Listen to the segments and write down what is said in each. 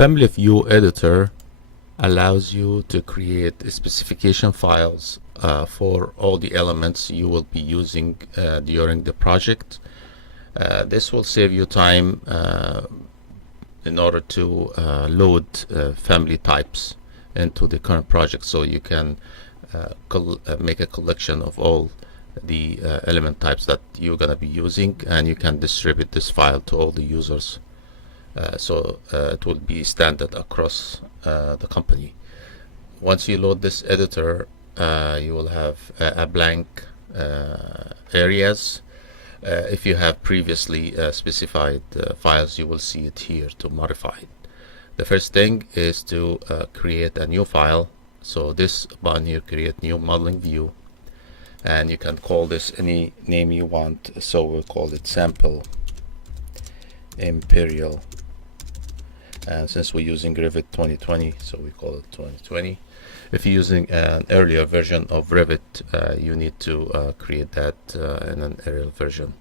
Family View Editor allows you to create specification files for all the elements you will be using during the project. This will save you time in order to load family types into the current project, so you can make a collection of all the element types that you're going to be using, and you can distribute this file to all the users. So it will be standard across the company. Once you load this editor, you will have a blank areas. If you have previously specified files, you will see it here to modify it. The first thing is to create a new file. So this button here, create new modeling view, and you can call this any name you want. So we'll call it sample imperial, and since we're using Revit 2020, so we call it 2020. If you're using an earlier version of Revit, you need to create that in an earlier version.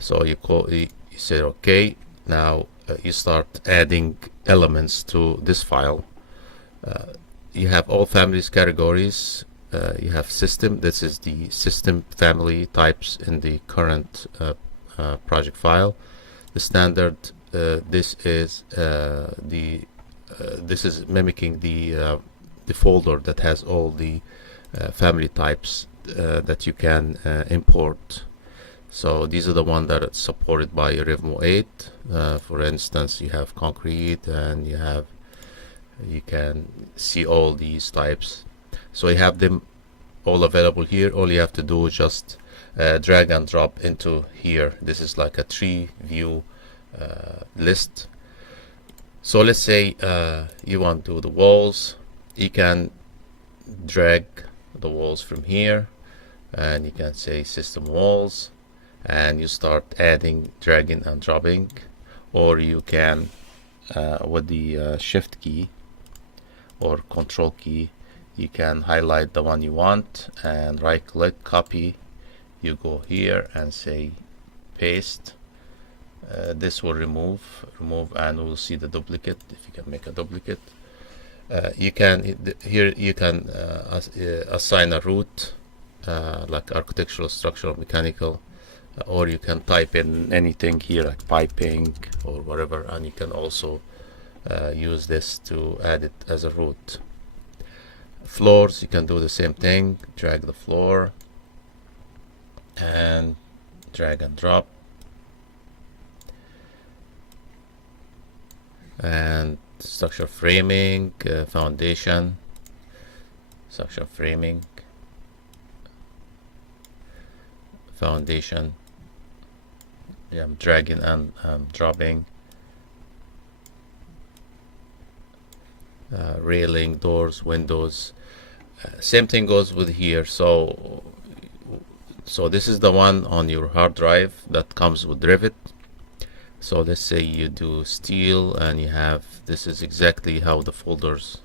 So you say okay. Now you start adding elements to this file. You have all families categories. You have system. This is the system family types in the current project file. The standard. This is mimicking the folder that has all the family types that you can import. So these are the ones that are supported by Revmo 8. For instance, you have concrete, and you can see all these types. So you have them all available here. All you have to do is just drag and drop into here. This is like a tree view list. So let's say you want to do the walls. You can drag the walls from here, and you can say system walls, and you start adding, dragging and dropping. Or you can with the shift key or control key, you can highlight the one you want and right click, copy. You go here and say paste. This will remove, and we'll see the duplicate if you can make a duplicate. You can assign a route, like architectural, structural, mechanical, or you can type in anything here like piping or whatever, and you can also use this to add it as a route. Floors, you can do the same thing. Drag the floor and drag and drop. And structure framing, foundation, structure framing, foundation. Yeah, I'm dragging and dropping. Railing, doors, windows. Same thing goes with here. So this is the one on your hard drive that comes with Revit. So let's say you do steel, and you have, this is exactly how the folders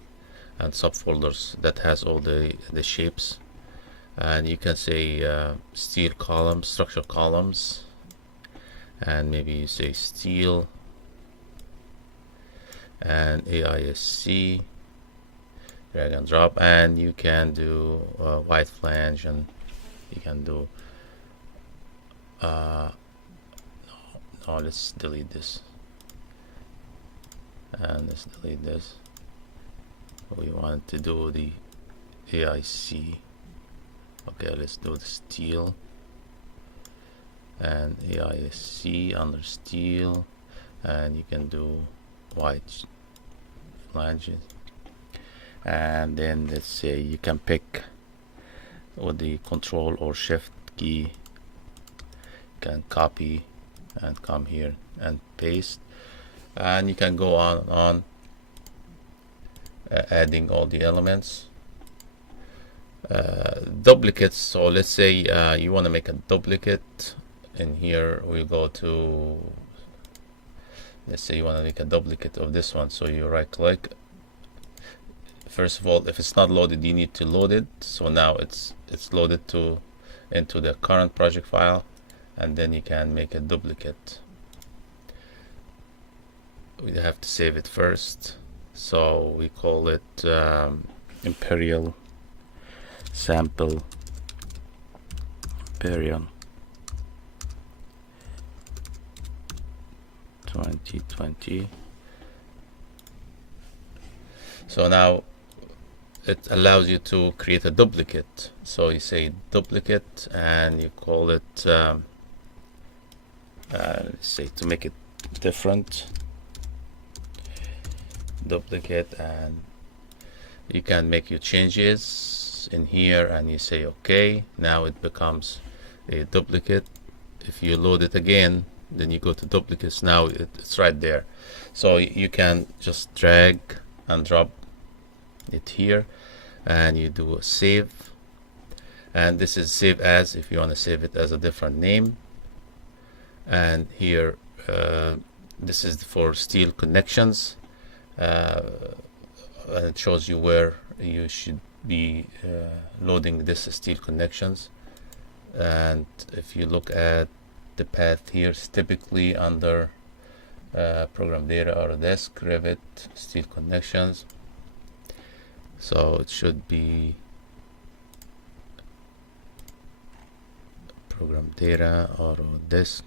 and subfolders that has all the shapes. And you can say steel columns, structural columns, and maybe you say steel and AISC, drag and drop. And you can do white flange, and you can do oh, let's delete this, and let's delete this. We want to do the AIC. Okay, let's do the steel and AISC under steel, and you can do white flanges. And then let's say you can pick with the control or shift key, you can copy and come here and paste, and you can go on and on adding all the elements. Duplicates. So let's say you want to make a duplicate. In here we go to, let's say you want to make a duplicate of this one. So you right click. First of all, if it's not loaded, you need to load it. So now it's loaded into the current project file, and then you can make a duplicate. we have to save it first. So we call it Imperial Sample Hyperion 2020. So now it allows you to create a duplicate. So you say duplicate and you call it say to make it different, duplicate, and you can make your changes in here and you say okay. Now it becomes a duplicate. If you load it again, then you go to duplicates. Now it's right there. So you can just drag and drop it here and you do a save, and this is save as if you want to save it as a different name. And here this is for steel connections, and it shows you where you should be loading this steel connections. And if you look at the path here, it's typically under program data or desk Revit steel connections. So it should be program data or desk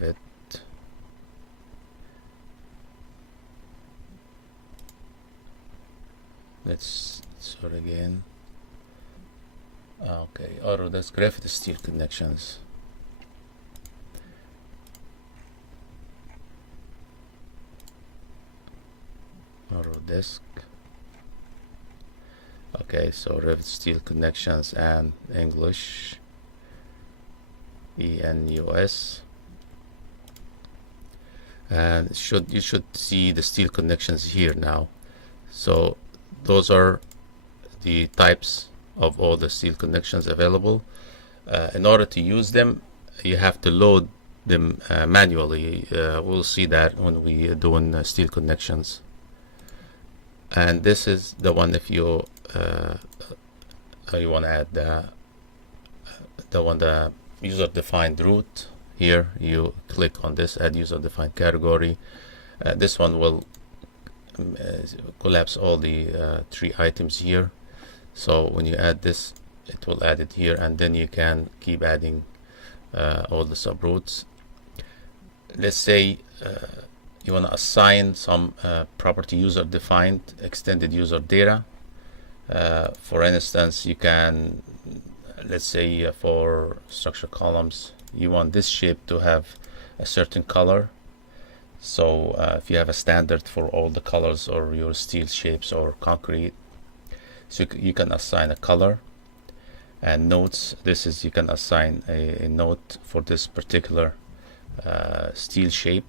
Revit. Let's sort again. Okay, Autodesk Revit steel connections. Autodesk. Okay, so Revit steel connections and English ENUS, and you should see the steel connections here now. So those are the types of all the steel connections available. In order to use them, you have to load them manually. We'll see that when we are doing steel connections. And this is the one if you want to add the user-defined route. Here you click on this add user-defined category. This one will collapse all the 3 items here. So when you add this, it will add it here, and then you can keep adding all the subroutes. Let's say you want to assign some property user-defined extended user data. For instance, you can, let's say for structure columns, you want this shape to have a certain color. So if you have a standard for all the colors or your steel shapes or concrete, so you can assign a color. And notes, this is you can assign a note for this particular steel shape.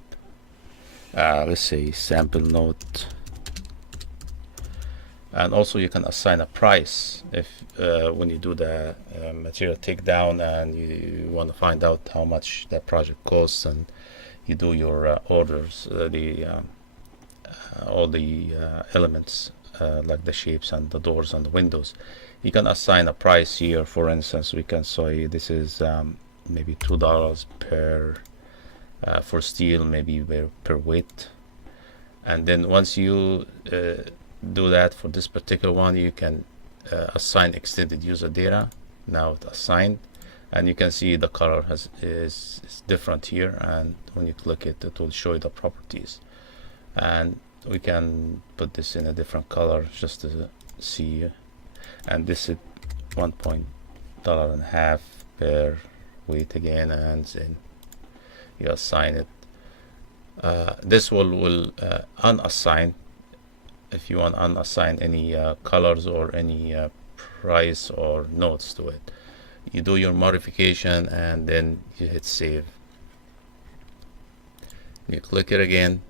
Let's say sample note. And also you can assign a price if when you do the material takedown and you want to find out how much that project costs, and you do your orders, all the elements like the shapes and the doors and the windows. You can assign a price here. For instance, we can say this is maybe $2 per for steel, maybe per weight. And then once you do that for this particular one, you can assign extended user data. Now it's assigned, and you can see the color is different here, and when you click it, it will show you the properties. And we can put this in a different color just to see. And this is $1.5 per weight again, and then you assign it. This will unassign. If you want to unassign any colors or any price or notes to it, you do your modification and then you hit save. You click it again.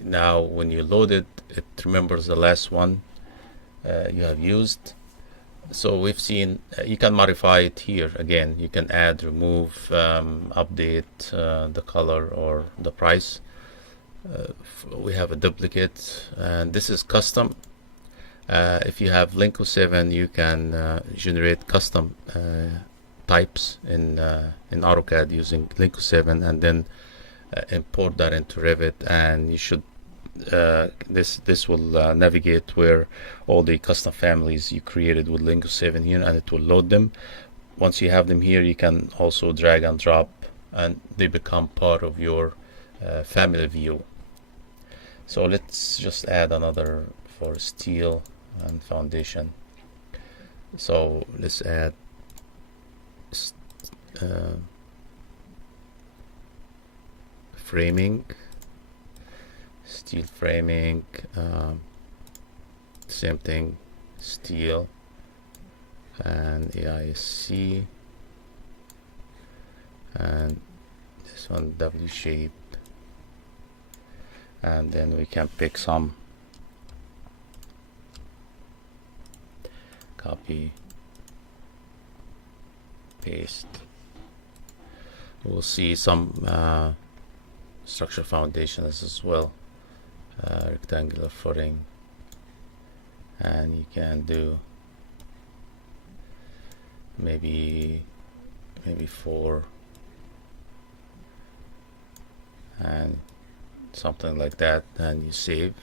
Now when you load it, it remembers the last one you have used. So we've seen you can modify it here again. You can add, remove, update the color or the price. We have a duplicate, and this is custom. If you have Linko 7, you can generate custom types in AutoCAD using Linko 7, and then import that into Revit, and you should this will navigate where all the custom families you created with Linko 7 here, and it will load them. Once you have them here, you can also drag and drop, and they become part of your family view. So let's just add another for steel and foundation. So let's add framing, steel framing, same thing, steel and AISC, and this one W shape, and then we can pick some, copy, paste. We'll see some structure foundations as well, rectangular footing, and you can do maybe 4 and something like that, and you save.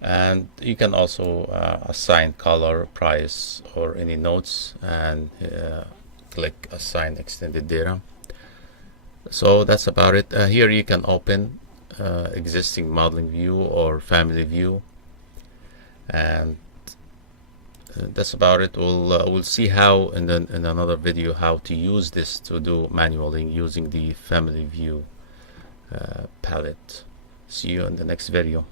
And you can also assign color, price, or any notes, and click assign extended data. So that's about it. Here you can open existing modeling view or family view, and that's about it. We'll see how in another video how to use this to do manually using the family view palette. See you in the next video.